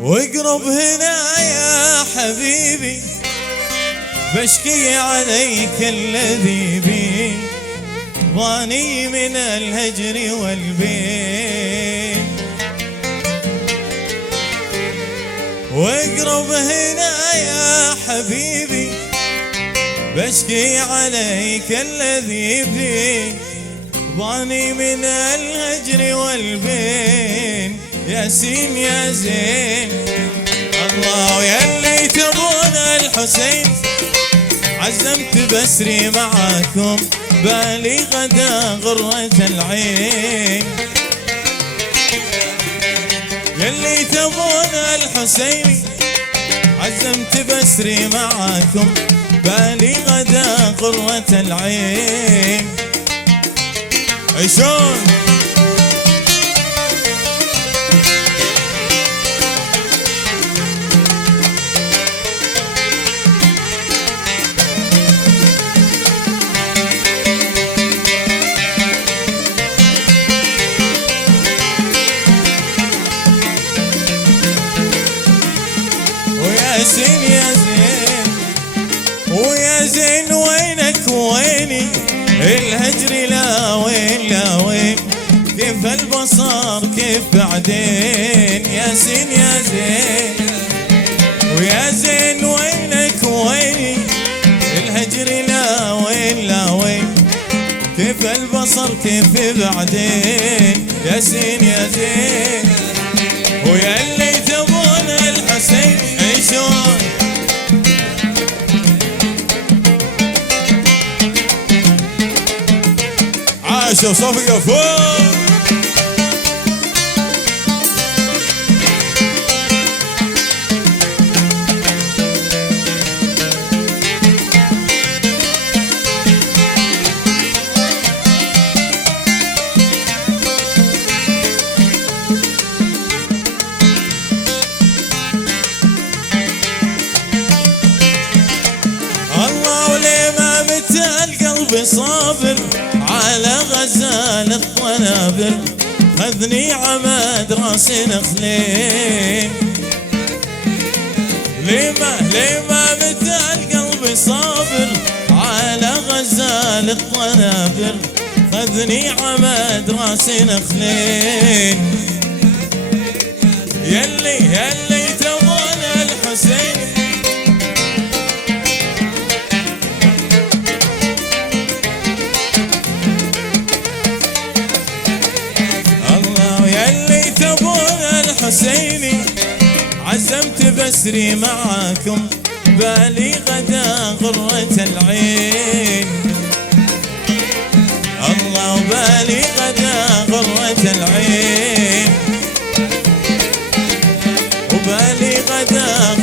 واقرب هنا يا حبيبي بشكي عليك الذي بي ضاني من الهجر والبين. واقرب هنا يا حبيبي بشكي عليك الذي بي ضاني من الهجر والبين. يا سين يا زين الله يلي تبون الحسين عزمت بسري معاكم بالي غدا غرة العين. يلي تبون الحسين عزمت بسري معاكم بالي غدا غرة العين. عيشون ويا زين يا زين ويا زين وينك ويني الهجر لا وين لا وين كيف البصر كيف بعدين. يا زين يا زين ويا زين وينك ويني الهجر لا وين لا وين كيف البصر كيف بعدين. يا زين يا زين ويا اللي تبون الحسين عيشون عاشوا صفقة فوق. القلب صابر على غزال الطنابر خذني عماد راس نخلين. لما متى القلب صابر على غزال الطنابر خذني عماد راس نخلين. يلي تبون الحسين حسيني عزمت بسري معاكم بالي غدا غرة العين. الله بالي غدا غرة العين وبالي غدا